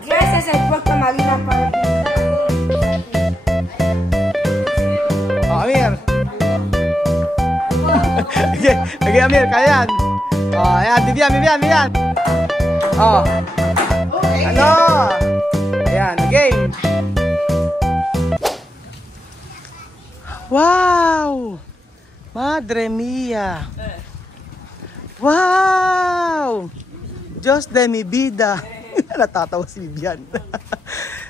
Gracias al puerto Marina para Amir. Okay, Amir, kaya yan. Ayan, Vivian. Ano? Ayan, game. Wow! Madre mia! Wow! Diyos de mi vida! Natatawa si Vivian.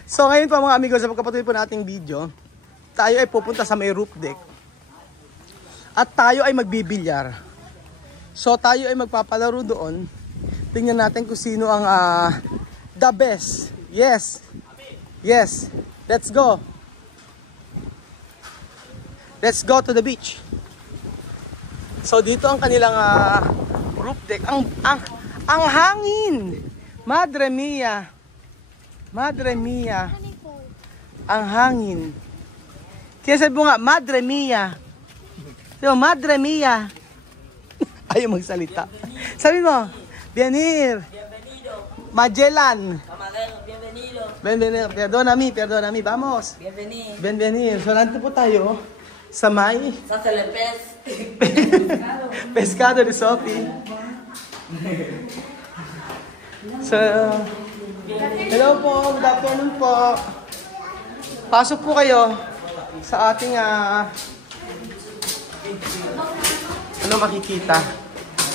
So ngayon po mga amigo, sa pagkapatuloy po nating video, tayo ay pupunta sa may roof deck. At tayo ay magbibilyar. So tayo ay magpapalaro doon. Tingnan natin kung sino ang the best. Yes. Let's go. Let's go to the beach. So dito ang kanilang roof deck. Ang hangin. Madre mia. Ang hangin. Kaya sabi mo nga, Madre mia. So, Madre mia. Ayaw magsalita. Sabi mo, Bienvenir. Magellan. Bienvenido. Perdóname. Vamos. Bienvenir. So, nandito po tayo sa may Pescado de Sophie. So, hello po, good afternoon po. Pasok po kayo sa ating ano makikita?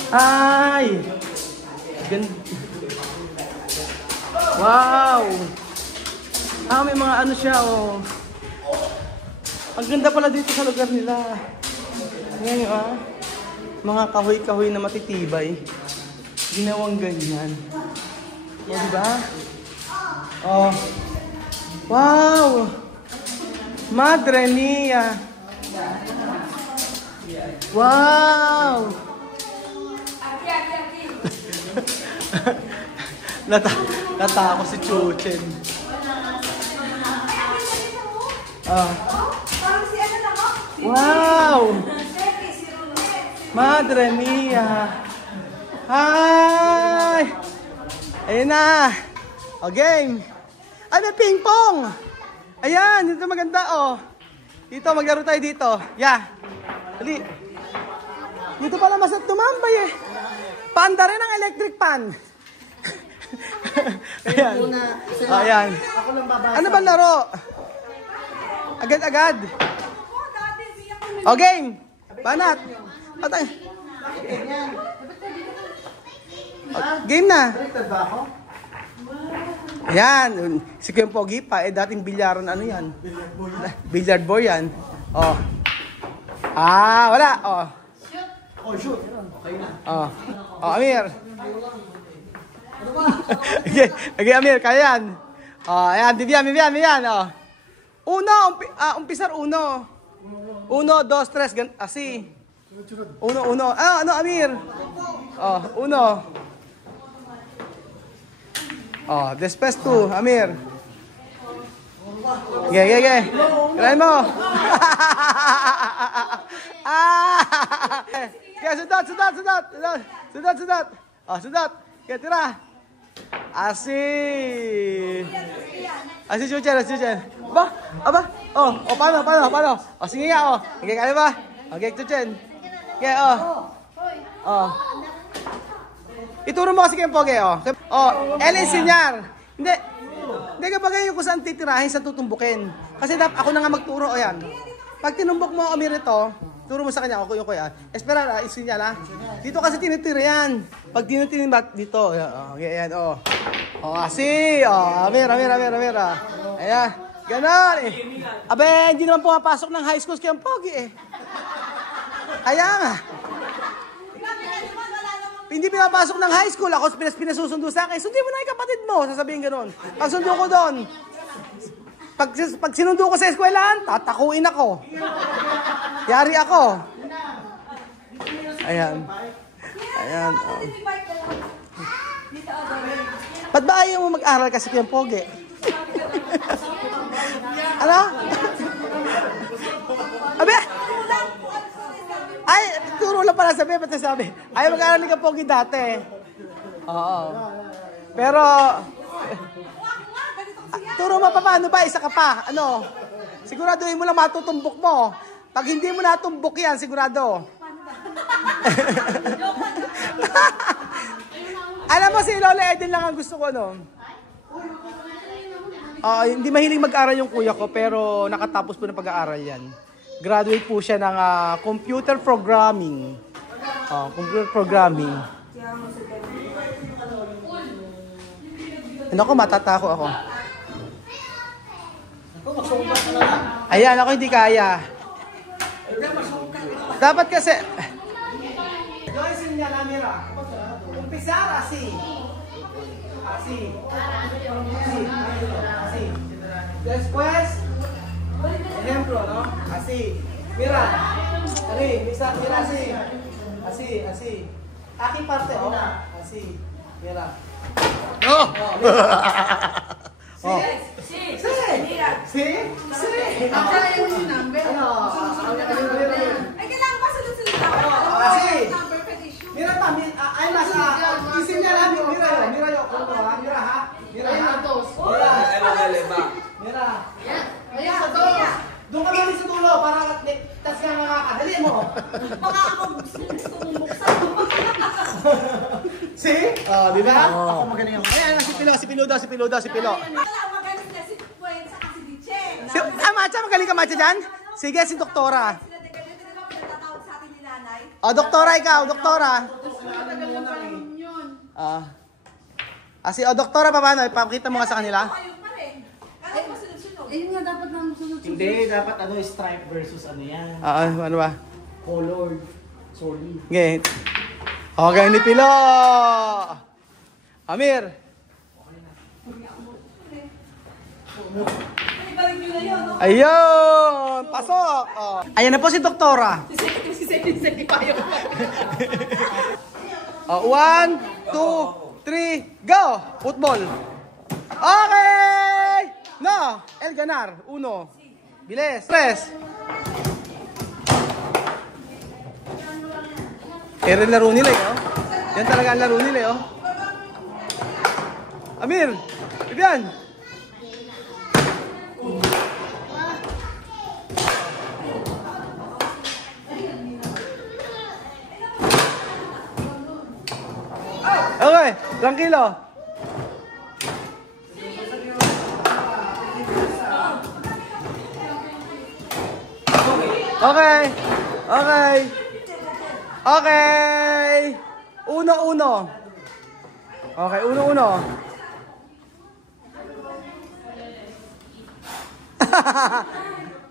Ay! Wow! May mga ano siya, oh. Ang ganda pala dito sa lugar nila. Ayan yun, mga kahoy-kahoy na matitibay. Ginawang ganyan. O, diba? Oh. Wow! Madre mia! Wow! Natako si Chuchen. Wow! Madre mia! Hi! Ayun na! O, game! Ay, may ping pong! Ayan, dito maganda, oh. Dito, maglaro tayo dito. Yeah. Dali. Dito pala masat tumambay eh. Panda rin ang electric pan. Ayan. Ayan. Ano ba laro? Agad-agad. O, game! Banat! Patay. Game na. Ayan, si Kuya Pogi pa, dating bilyaran, ano yan? Billiard boy yan. Oh. Wala. Oh. Shoot. Okay na. Amir. Okay, Amir, kaya yan. Ayan, Vivian. Umpisar uno. 1, 2, 3, asi. 1. Amir. 1. Después tú, Amir. Okay. Kirain mo. Kaya, sudat. Sudat. Kaya, tira. Asi, Chuchen. Aba. Paano? Sige nga, Okay, kaya ba? Okay, Chuchen. Kaya, Ituro mo kasi kayong pogi, El enseñar. Hindi ka bagay yung kung saan titirahin, saan tutumbukin. Kasi ako na nga magturo, yan. Pag tinumbok mo, Amir, ito, turo mo sa kanya, yung kuya. Esperar, enseñar, Dito kasi tinitira yan. Pag tinitira dito, yan, Asi, Amir. Ayan, ganon, Abe, hindi naman pumapasok ng high school kayong pogi, Kaya nga. Hindi pinapasok ng high school. Ako pinasusundo sa akin. Sundin mo na yung kapatid mo. Sasabihin gano'n. Pag sundo ko doon. Pag sinundo ko sa eskwelahan, tatakuin ako. Yari ako. Ayan. Ba't ba ayaw mo mag-aral kasi kayong pogi? Ano? Abe! Ay, turo lang pala sabi, ba't sabi? Ay, mag-aaral ka pogi dati. Oo. Pero, Turo mo pa paano ba? Isa ka pa. Ano? Siguraduhin mo lang matutumbok mo. Pag hindi mo natumbok yan, sigurado. Alam mo, si Lola Eden lang ang gusto ko, no? Hindi mahiling mag-aral yung kuya ko, pero nakatapos po ng pag-aaral yan. Graduate po siya ng computer programming. Computer programming. Ano ko, matatako ako. Ayan, ako hindi kaya. Dapat kasi... Joyce niya na mira. Umpizar, así. Así. Así. Después, ejemplo, ¿no? Así. Mira. Mira, así. Así, así. Aquí parte, ¿no? Así. Mira. ¡No! Sí. Sí. Sí. Mira. Sí. Sí. Ay, kailangan pa sunod-sunod ako. Así. Mira también, hay más. Enseñar a mí, mira yo. Mira, ha. Mira, ha. Mira. Mira. Doon ka mali sa dulo para tas ka nakakadali mo. Baka ako gusto mong buksan. See? Di ba? Ako magaling ako. Ayan, si Pilo daw. Wala, magaling sila si Puenza kasi si Che. Macha, magaling ka, Macha, dyan? Sige, si Doktora. Sila de ganito, di ba pinagtatawag sa atin ni Nanay? Doktora ikaw, Doktora. Doktora, paano? Ipapakita mo nga sa kanila. Ayun pa rin. Kaya pa sunod-sunod. Ayun nga, dapat nang sunod-sunod. Hindi, dapat stripe versus ano yan. Ano ba? Colored. Solid. Okay. Okay, ni Pilo. Amir. Ibalik nyo na yun, no? Ayun! Pasok! Ayan na po si Doktora. Si pa yun. 1, 2, 3, go! Football. Okay! No! El ganar. 1. Bilis. 3. Rin laro nila eh, oh. Yan talaga ang laro nila eh, oh. Amir! Ibian! Okay, tranquilo. Okay. Okay. Okay. 1-1. Okay, 1-1.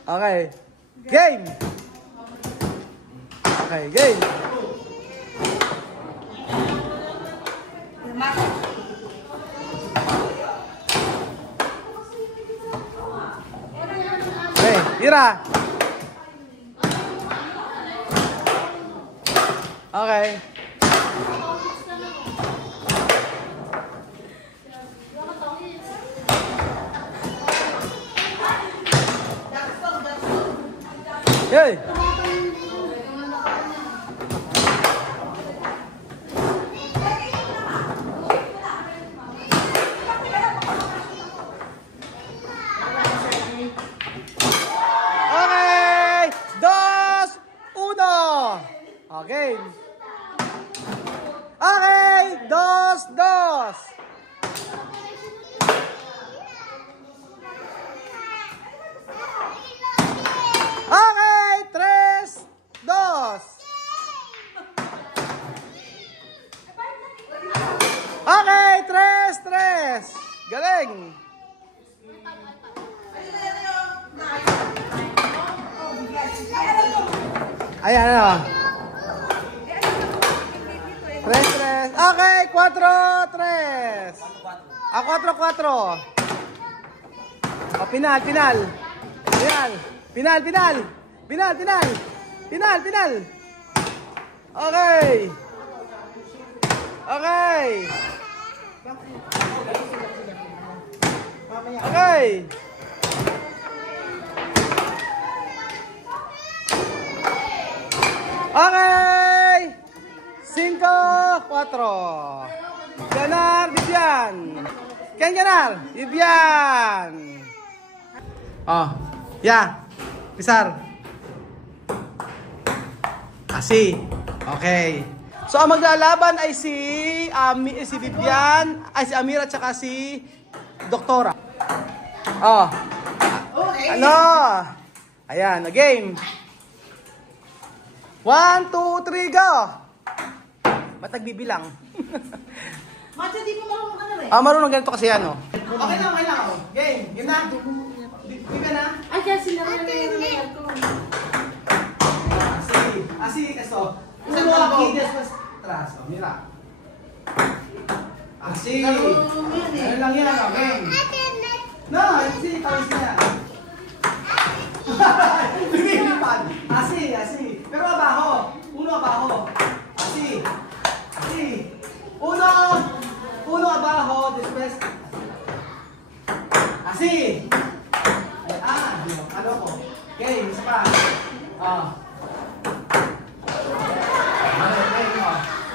Okay. Game. Okay, game. Okay, Ira. Okay. Hey. Okay. 2-1. Okay. Okay. 2-2. Okay, 3-2. Okay, 3-3. Galing. Ayan na. 3-3. Okay, 4-3. 4-4. Pinal. Pinal. Okay. Okay. Okay. Okay. 5-4. Ganar, Bibian. Ken Ganar. Vivian. Oh. Yeah. Pisar. Asi. Okay. So ang maglalaban ay si Vivian, ay si Amira at saka si Doktora. Oh. Ano? Ayan, a game. 1, 2, 3, go! Ba't nagbibilang? Macho, di mo marunong ka na rin. Marunong ganito kasi yan, oh. Okay lang. Oh. Game. Game na. Game na. Ay, kaya sinara na yung ko. Así, esto. Uno aquí, después atrás. Oh, mira. Así. Ganun lang yan, okay? No, así, pares na yan. Lumilipad. Así. Pero abajo. Uno abajo. Así. Uno abajo, después. Así. Ano ko? Okay, isa pa.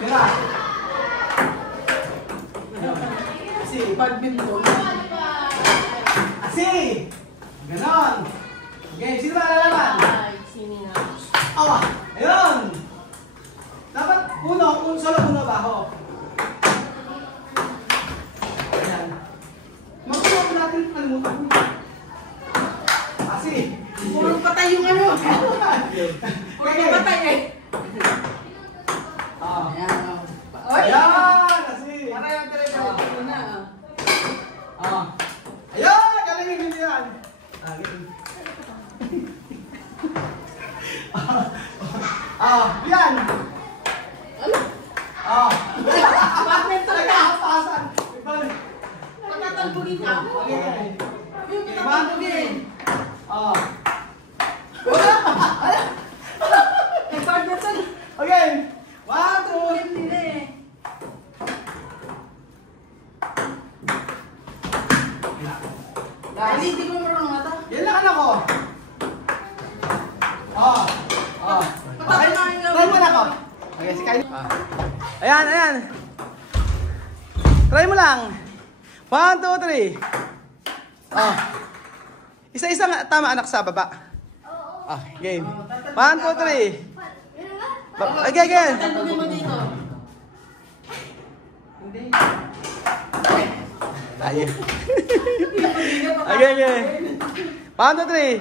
Mira. Así. Badminton. Así. Ganon. Okay, sino ba lalaban? Sino nga? Ayun. Dapat solo uno baho. Ayan. Magsuwag natin kalimutan mo. Así. Puro patay yung ano. Puro patay eh. Ayan, así. Parang talaga na. Ayan, galingin din yan. Yan. Badminton ka. Nagkakapasan. Pagkatalbugin ka. Okay. Yung pagkatalbugin. Badminton. Okay. 1, 2. Hindi na eh. Dahil hindi ko marunong mata. Yan lang ako. Try mo na ako. Okay, si Kylie. Ayan. Try mo lang. 1, 2, 3. Isa-isa nga tama anak sa baba. Game. 1, 2, 3. Okay. Talbugin mo dito. Hindi. Tayo. Okay. 1, 2, 3.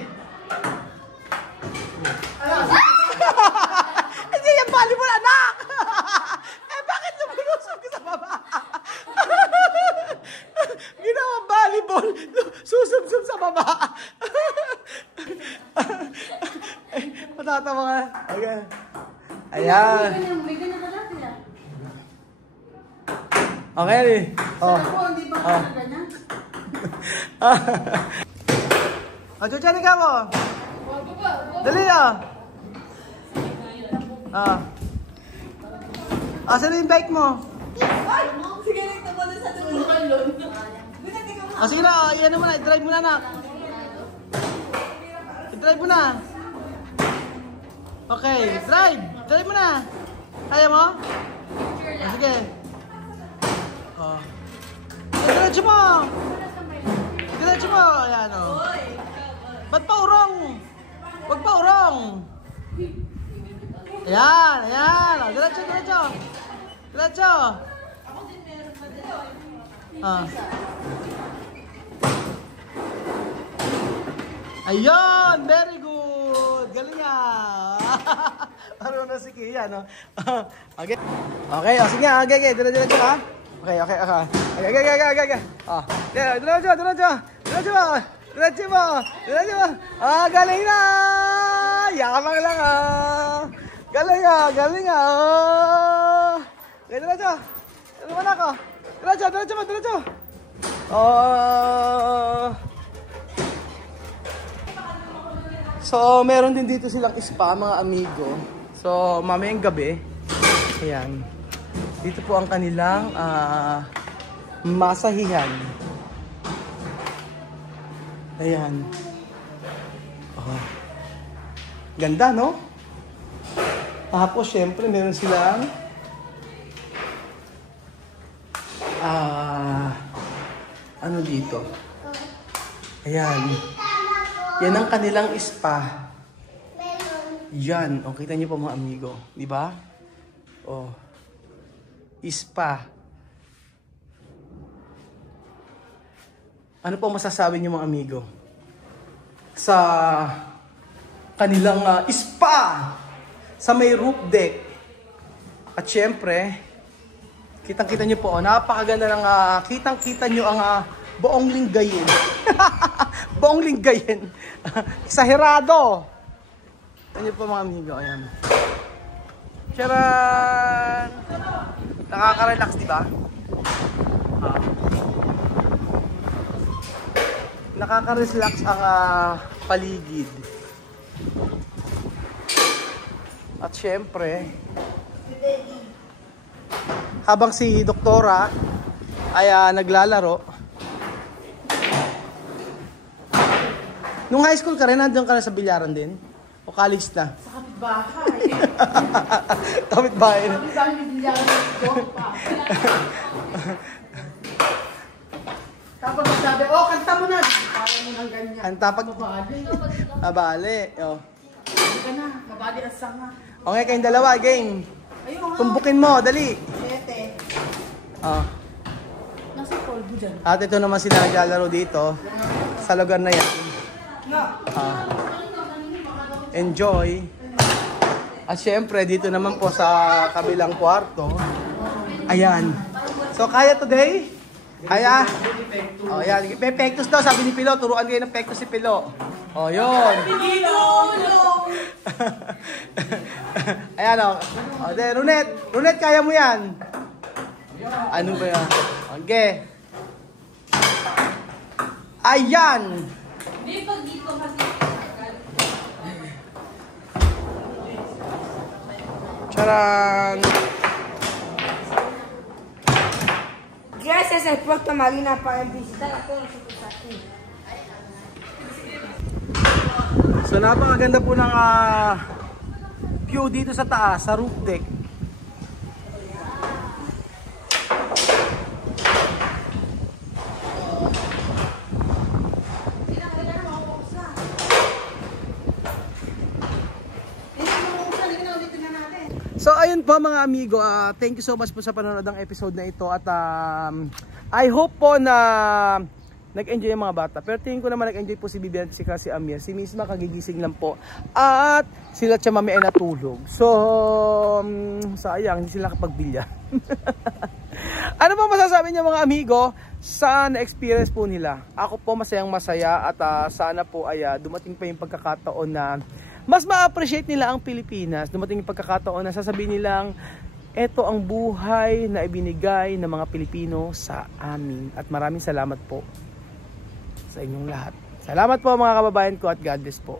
Hindi yan volleyball, anak! Bakit lumulusog ka sa baba? Ginawa volleyball, susubsub sa baba. Matatawa ka. Okay. Ayan. May ganyan ka dati ah. Okay. Hindi ba ka na ganyan? Chuchan ka mo. Dali saan yung bike mo? Ay! Sige, nagtamo na sa tulungan. Sige na, iyan mo na, i-drive mo na anak. I-drive mo na. Okay, drive mo na. Kaya mo? Sige. Diretso mo. Ayan o. Ba't pa urong? Huwag pa urong. Ayan. Diretso. Ayun, very good. Galing Marunong si Kia, no? Okay. Okay, sige nga. Okay. Diretso ha. Okay. Diretso mo. Galing na. Yamang lang Galing Okay, diretso. Ano man ako? Diretso. So, meron din dito silang spa, mga amigo. So, mamayang gabi. Ayan. Dito po ang kanilang masahihan. Ayan. Ganda, no? Tapos, syempre, meron silang ano dito. Ayan. Yan ang kanilang spa. Yan. O, kita niyo po mga amigo. Di ba? O. Spa. Ano po masasabi niyo mga amigo? Sa kanilang spa. Sa may roof deck. At syempre, kitang-kita niyo po, napakaganda ng kitang-kita niyo ang buong Lingayen. Buong Lingayen. Exagerado. Ano po mga amigo, ayan. Charan! Nakaka-relax, di ba? Nakaka-relax ang paligid. At syempre, habang si Doktora ay naglalaro. Nung high school ka rin, nandiyan ka na sa bilyaran din? O college na? Sa kapitbahay. Kapitbahay na. Kapitbahay may bilyaran ng joke pa. Tapos sabi, kanta mo na. Kaya mo ng ganyan. Ang tapag. Abali. O. Hindi ka na. Mabali ang sanga. Okay, kayong dalawa, game. Ayun nga. Tumbukin mo, dali. 7. Ah. Nasa poldo dyan. At ito naman sila naglalaro dito sa lugar na yan. Enjoy. At syempre, dito naman po sa kabilang kwarto. Ayan. So, kaya today? Kaya? O, ayan. Pektos daw, sabi ni Pilo. Turuan kayo ng pektos si Pilo. O, yun. Ayan o. O, Runet. Runet, kaya mo yan. Ano ba yan? Okay. Ayan. Hindi pag dito kasi. Charan! Gracias al Puerto Marina para visitar a todos nosotros aquí. So napakaganda po ng view dito sa taas, sa roof deck. So ayun po mga amigo, thank you so much po sa panonood ng episode na ito at I hope po na nag-enjoy yung mga bata. Pero tingin ko naman nag-enjoy po si Bibian at si Amir. Si Misma kagigising lang po at sila Tia Mami ay natulog. So sayang, hindi sila kapagbilya. Ano po masasabi niyo mga amigo sa na-experience po nila? Ako po masayang masaya at sana po ay dumating pa yung pagkakataon na mas ma-appreciate nila ang Pilipinas. Dumating yung pagkakataon na sasabihin nilang ito ang buhay na ibinigay ng mga Pilipino sa amin. At maraming salamat po sa inyong lahat. Salamat po mga kababayan ko at God bless po.